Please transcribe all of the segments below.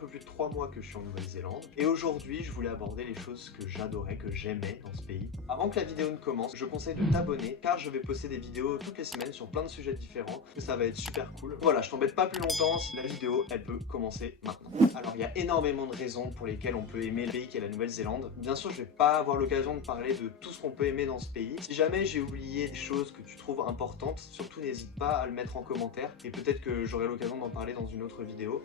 peu plus de 3 mois que je suis en Nouvelle-Zélande et aujourd'hui je voulais aborder les choses que j'adorais, que j'aimais dans ce pays. Avant que la vidéo ne commence, je conseille de t'abonner car je vais poster des vidéos toutes les semaines sur plein de sujets différents, que ça va être super cool. Voilà, je t'embête pas plus longtemps, la vidéo elle peut commencer maintenant. Alors il y a énormément de raisons pour lesquelles on peut aimer le pays qu'est la Nouvelle-Zélande. Bien sûr je vais pas avoir l'occasion de parler de tout ce qu'on peut aimer dans ce pays. Si jamais j'ai oublié des choses que tu trouves importantes, surtout n'hésite pas à le mettre en commentaire et peut-être que j'aurai l'occasion d'en parler dans une autre vidéo.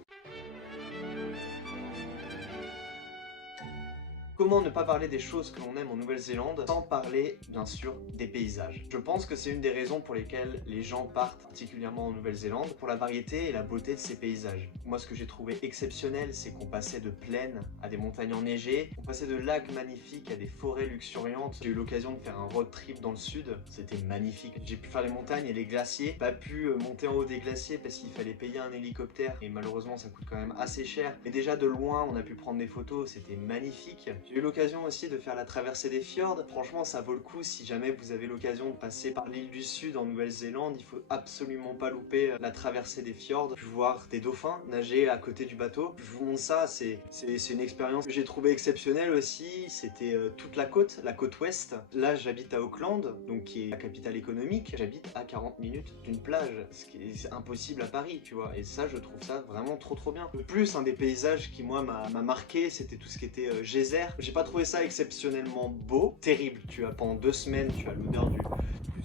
Comment ne pas parler des choses que l'on aime en Nouvelle-Zélande sans parler, bien sûr, des paysages? Je pense que c'est une des raisons pour lesquelles les gens partent particulièrement en Nouvelle-Zélande, pour la variété et la beauté de ces paysages. Moi, ce que j'ai trouvé exceptionnel, c'est qu'on passait de plaines à des montagnes enneigées, on passait de lacs magnifiques à des forêts luxuriantes. J'ai eu l'occasion de faire un road trip dans le sud, c'était magnifique. J'ai pu faire les montagnes et les glaciers, pas pu monter en haut des glaciers parce qu'il fallait payer un hélicoptère et malheureusement ça coûte quand même assez cher. Mais déjà de loin, on a pu prendre des photos, c'était magnifique. J'ai eu l'occasion aussi de faire la traversée des fjords. Franchement, ça vaut le coup si jamais vous avez l'occasion de passer par l'île du Sud en Nouvelle-Zélande. Il faut absolument pas louper la traversée des fjords. Puis voir des dauphins nager à côté du bateau. Je vous montre ça, c'est une expérience que j'ai trouvé exceptionnelle aussi. C'était toute la côte ouest. Là, j'habite à Auckland, donc qui est la capitale économique. J'habite à 40 minutes d'une plage, ce qui est impossible à Paris, tu vois. Et ça, je trouve ça vraiment trop bien. De plus, un des paysages qui, moi, m'a marqué, c'était tout ce qui était geyser. J'ai pas trouvé ça exceptionnellement beau, terrible. Tu as pendant 2 semaines, tu as l'odeur du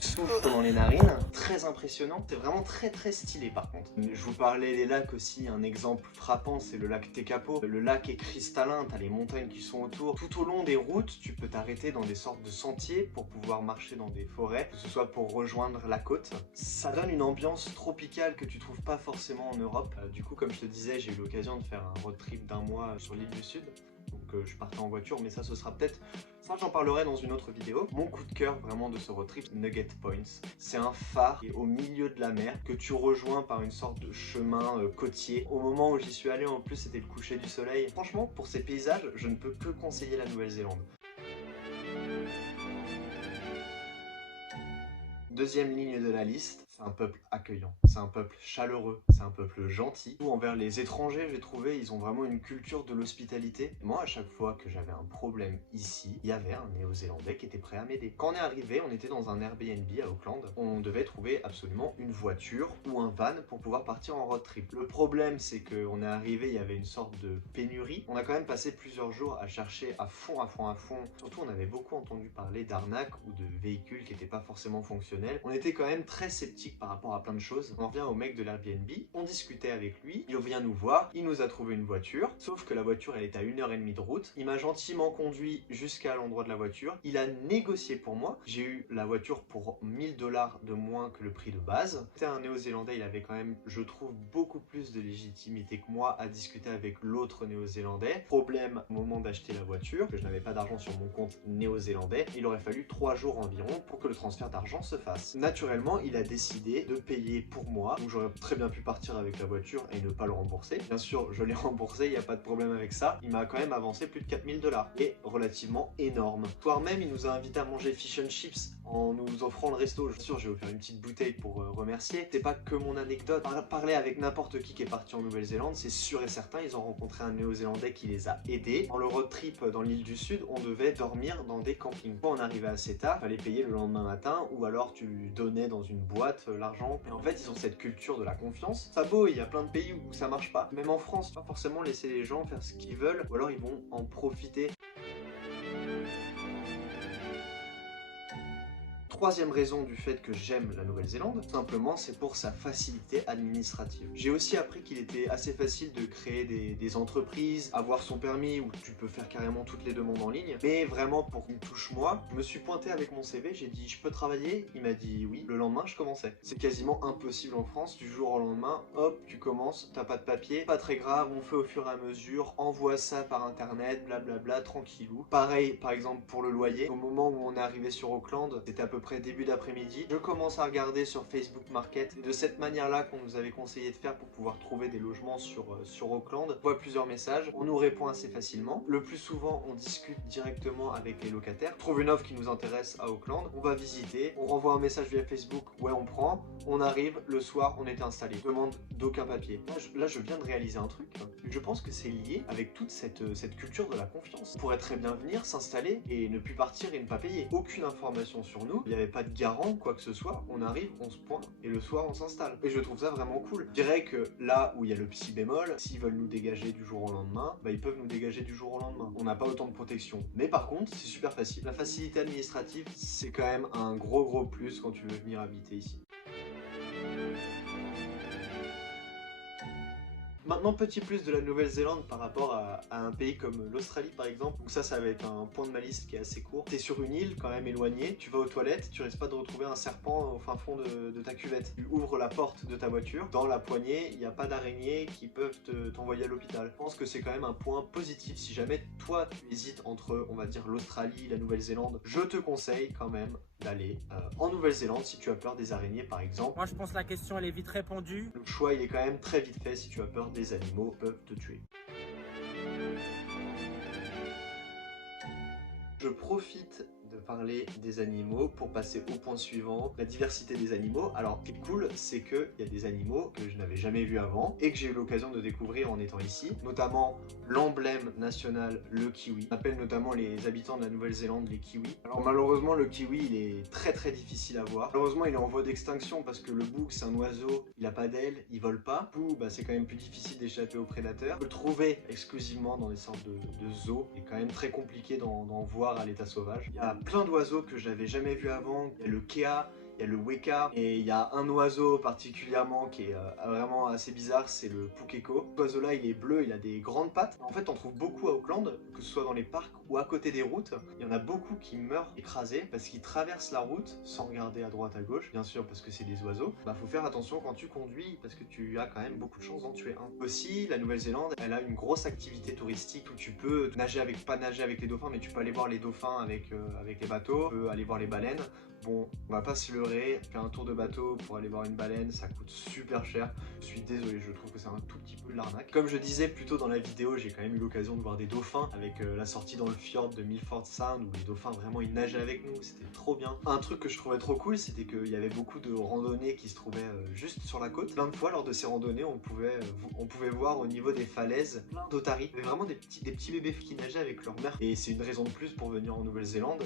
souffle dans les narines, très impressionnant. C'est vraiment très stylé par contre. Je vous parlais des lacs aussi, un exemple frappant, c'est le lac Tekapo. Le lac est cristallin, t'as les montagnes qui sont autour. Tout au long des routes, tu peux t'arrêter dans des sortes de sentiers pour pouvoir marcher dans des forêts, que ce soit pour rejoindre la côte. Ça donne une ambiance tropicale que tu trouves pas forcément en Europe. Du coup, comme je te disais, j'ai eu l'occasion de faire un road trip d'1 mois sur l'île du Sud. Donc je partais en voiture, mais ça ce sera peut-être... Ça j'en parlerai dans une autre vidéo. Mon coup de cœur vraiment de ce road trip, Nugget Points. C'est un phare qui est au milieu de la mer, que tu rejoins par une sorte de chemin côtier. Au moment où j'y suis allé, en plus c'était le coucher du soleil. Franchement, pour ces paysages, je ne peux que conseiller la Nouvelle-Zélande. Deuxième ligne de la liste, c'est un peuple accueillant, c'est un peuple chaleureux, c'est un peuple gentil. Envers les étrangers, j'ai trouvé, ils ont vraiment une culture de l'hospitalité. Moi, à chaque fois que j'avais un problème ici, il y avait un Néo-Zélandais qui était prêt à m'aider. Quand on est arrivé, on était dans un Airbnb à Auckland. On devait trouver absolument une voiture ou un van pour pouvoir partir en road trip. Le problème, c'est qu'on est arrivé, il y avait une sorte de pénurie. On a quand même passé plusieurs jours à chercher à fond. Surtout, on avait beaucoup entendu parler d'arnaques ou de véhicules qui n'étaient pas forcément fonctionnels. On était quand même très sceptiques par rapport à plein de choses. On revient au mec de l'Airbnb, on discutait avec lui, il vient nous voir, il nous a trouvé une voiture, sauf que la voiture elle est à 1h30 de route. Il m'a gentiment conduit jusqu'à l'endroit de la voiture, il a négocié pour moi, j'ai eu la voiture pour 1000 $ de moins que le prix de base. C'était un Néo-Zélandais, il avait quand même, je trouve, beaucoup plus de légitimité que moi à discuter avec l'autre Néo-Zélandais. Problème, au moment d'acheter la voiture, que je n'avais pas d'argent sur mon compte néo-zélandais, il aurait fallu 3 jours environ pour que le transfert d'argent se fasse. Naturellement, il a décidé de payer pour moi, donc j'aurais très bien pu partir avec la voiture et ne pas le rembourser. Bien sûr, je l'ai remboursé, il n'y a pas de problème avec ça. Il m'a quand même avancé plus de 4000 $, et relativement énorme. Le soir même, il nous a invité à manger fish and chips en nous offrant le resto. Bien sûr, j'ai offert une petite bouteille pour remercier. C'est pas que mon anecdote. Parler avec n'importe qui est parti en Nouvelle-Zélande, c'est sûr et certain, ils ont rencontré un Néo-Zélandais qui les a aidés. Dans le road trip dans l'île du Sud, on devait dormir dans des campings. Quand on arrivait assez tard, il fallait payer le lendemain matin, ou alors tu donnais dans une boîte l'argent. Et en fait, ils ont cette culture de la confiance. Ça beau, il y a plein de pays où ça marche pas. Même en France, pas forcément laisser les gens faire ce qu'ils veulent, ou alors ils vont en profiter. Troisième raison du fait que j'aime la Nouvelle-Zélande, simplement c'est pour sa facilité administrative. J'ai aussi appris qu'il était assez facile de créer des entreprises, avoir son permis où tu peux faire carrément toutes les demandes en ligne. Mais vraiment pour une touche moi, je me suis pointé avec mon CV, j'ai dit je peux travailler? Il m'a dit oui, le lendemain je commençais. C'est quasiment impossible en France, du jour au lendemain, hop, tu commences, t'as pas de papier, pas très grave, on fait au fur et à mesure, envoie ça par internet, blablabla, tranquillou. Pareil par exemple pour le loyer, au moment où on est arrivé sur Auckland, c'était à peu près près début d'après-midi. Je commence à regarder sur Facebook Market. C'est de cette manière-là qu'on nous avait conseillé de faire pour pouvoir trouver des logements sur Auckland. On voit plusieurs messages, on nous répond assez facilement. Le plus souvent, on discute directement avec les locataires. On trouve une offre qui nous intéresse à Auckland, on va visiter, on renvoie un message via Facebook, ouais on prend, on arrive, le soir on était installé. Demande d'aucun papier. Là je viens de réaliser un truc. Je pense que c'est lié avec toute cette culture de la confiance. On pourrait très bien venir, s'installer et ne plus partir et ne pas payer. Aucune information sur nous, il n'y avait pas de garant, quoi que ce soit. On arrive, on se pointe et le soir on s'installe. Et je trouve ça vraiment cool. Je dirais que là où il y a le petit bémol, s'ils veulent nous dégager du jour au lendemain, bah ils peuvent nous dégager du jour au lendemain. On n'a pas autant de protection. Mais par contre, c'est super facile. La facilité administrative, c'est quand même un gros plus quand tu veux venir habiter ici. Maintenant, petit plus de la Nouvelle-Zélande par rapport à un pays comme l'Australie par exemple. Donc ça va être un point de ma liste qui est assez court. T'es sur une île quand même éloignée, tu vas aux toilettes, tu risques pas de retrouver un serpent au fin fond de ta cuvette. Tu ouvres la porte de ta voiture, dans la poignée, il n'y a pas d'araignées qui peuvent t'envoyer à l'hôpital. Je pense que c'est quand même un point positif. Si jamais toi tu hésites entre, on va dire, l'Australie, la Nouvelle-Zélande, je te conseille quand même d'aller en Nouvelle-Zélande si tu as peur des araignées par exemple. Moi je pense que la question elle est vite répondue. Le choix il est quand même très vite fait si tu as peur des animaux peuvent te tuer. Je profite de parler des animaux pour passer au point suivant, la diversité des animaux. Alors, ce qui est cool, c'est qu'il y a des animaux que je n'avais jamais vus avant et que j'ai eu l'occasion de découvrir en étant ici, notamment l'emblème national, le kiwi. On appelle notamment les habitants de la Nouvelle-Zélande les kiwis. Alors malheureusement, le kiwi, il est très difficile à voir. Malheureusement, il est en voie d'extinction parce que le bouc, c'est un oiseau, il n'a pas d'ailes, il vole pas. Du coup, c'est quand même plus difficile d'échapper aux prédateurs. On peut le trouver exclusivement dans des sortes de zoos. C'est quand même très compliqué d'en voir à l'état sauvage. Il y a plein d'oiseaux que je n'avais jamais vu avant. Il y a le kea, il y a le weka, et il y a un oiseau particulièrement qui est vraiment assez bizarre, c'est le pukeko. Cet oiseau-là, il est bleu, il a des grandes pattes. En fait, on trouve beaucoup à Auckland, que ce soit dans les parcs ou à côté des routes. Il y en a beaucoup qui meurent écrasés parce qu'ils traversent la route sans regarder à droite à gauche, bien sûr parce que c'est des oiseaux. Faut faire attention quand tu conduis parce que tu as quand même beaucoup de chances d'en tuer un. Aussi, la Nouvelle-Zélande, elle a une grosse activité touristique où tu peux nager avec, pas nager avec les dauphins, mais tu peux aller voir les dauphins avec les bateaux, tu peux aller voir les baleines. Bon, on va pas se leurrer, faire un tour de bateau pour aller voir une baleine, ça coûte super cher. Je suis désolé, je trouve que c'est un tout petit peu de l'arnaque. Comme je disais plus tôt dans la vidéo, j'ai quand même eu l'occasion de voir des dauphins avec la sortie dans le fjord de Milford Sound où les dauphins vraiment ils nageaient avec nous, c'était trop bien. Un truc que je trouvais trop cool, c'était qu'il y avait beaucoup de randonnées qui se trouvaient juste sur la côte. Plein de fois lors de ces randonnées, on pouvait voir au niveau des falaises plein d'otaries. Il y avait vraiment des petits bébés qui nageaient avec leur mère. Et c'est une raison de plus pour venir en Nouvelle-Zélande.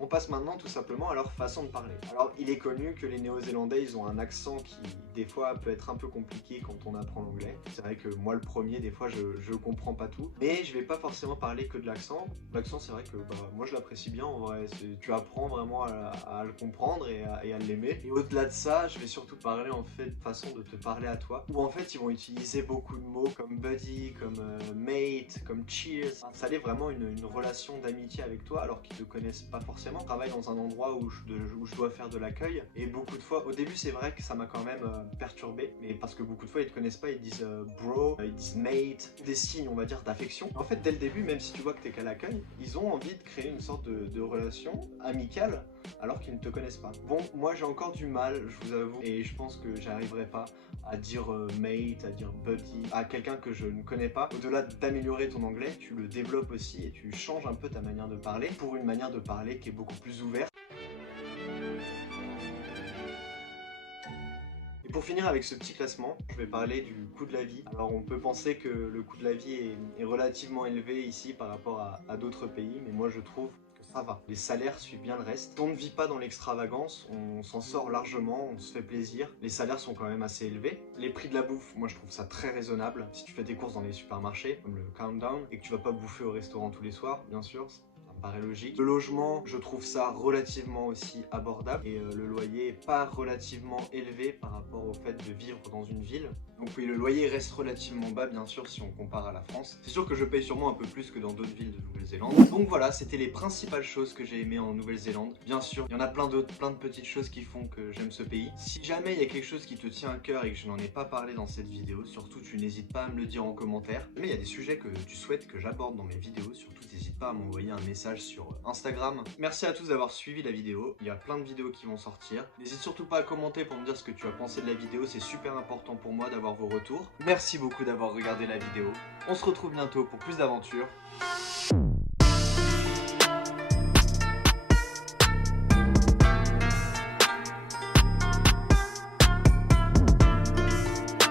On passe maintenant tout simplement à leur façon de parler. Alors il est connu que les Néo-Zélandais ils ont un accent qui des fois peut être un peu compliqué quand on apprend l'anglais. C'est vrai que moi le premier des fois je comprends pas tout. Mais je vais pas forcément parler que de l'accent. L'accent c'est vrai que moi je l'apprécie bien en vrai. Tu apprends vraiment à le comprendre et à l'aimer. Et au-delà de ça je vais surtout parler en fait de façon de te parler à toi. Où en fait ils vont utiliser beaucoup de mots comme buddy, comme mate, comme cheers. Installer vraiment une relation d'amitié avec toi alors qu'ils te connaissent pas forcément. Je travaille dans un endroit où je dois faire de l'accueil et beaucoup de fois, au début c'est vrai que ça m'a quand même perturbé, mais parce que beaucoup de fois ils te connaissent pas, ils disent bro, ils disent mate, des signes on va dire d'affection. En fait dès le début, même si tu vois que t'es qu'à l'accueil, ils ont envie de créer une sorte de relation amicale alors qu'ils ne te connaissent pas. Bon, moi j'ai encore du mal, je vous avoue, et je pense que j'arriverai pas à dire mate, à dire buddy, à quelqu'un que je ne connais pas. Au-delà d'améliorer ton anglais, tu le développes aussi et tu changes un peu ta manière de parler pour une manière de parler qui est beaucoup plus ouverte. Et pour finir avec ce petit classement, je vais parler du coût de la vie. Alors on peut penser que le coût de la vie est relativement élevé ici par rapport à d'autres pays, mais moi je trouve que ça va. Les salaires suivent bien le reste. Si on ne vit pas dans l'extravagance, on s'en sort largement, on se fait plaisir. Les salaires sont quand même assez élevés. Les prix de la bouffe, moi je trouve ça très raisonnable. Si tu fais tes courses dans les supermarchés, comme le Countdown, et que tu vas pas bouffer au restaurant tous les soirs, bien sûr, ça paraît logique. Le logement, je trouve ça relativement aussi abordable et le loyer est pas relativement élevé par rapport au fait de vivre dans une ville. Donc oui, le loyer reste relativement bas bien sûr si on compare à la France. C'est sûr que je paye sûrement un peu plus que dans d'autres villes de Nouvelle-Zélande. Donc voilà, c'était les principales choses que j'ai aimées en Nouvelle-Zélande. Bien sûr, il y en a plein d'autres, plein de petites choses qui font que j'aime ce pays. Si jamais il y a quelque chose qui te tient à cœur et que je n'en ai pas parlé dans cette vidéo, surtout tu n'hésites pas à me le dire en commentaire. Mais il y a des sujets que tu souhaites que j'aborde dans mes vidéos, surtout n'hésite pas à m'envoyer un message sur Instagram. Merci à tous d'avoir suivi la vidéo, il y a plein de vidéos qui vont sortir. N'hésite surtout pas à commenter pour me dire ce que tu as pensé de la vidéo, c'est super important pour moi d'avoir vos retours. Merci beaucoup d'avoir regardé la vidéo, on se retrouve bientôt pour plus d'aventures.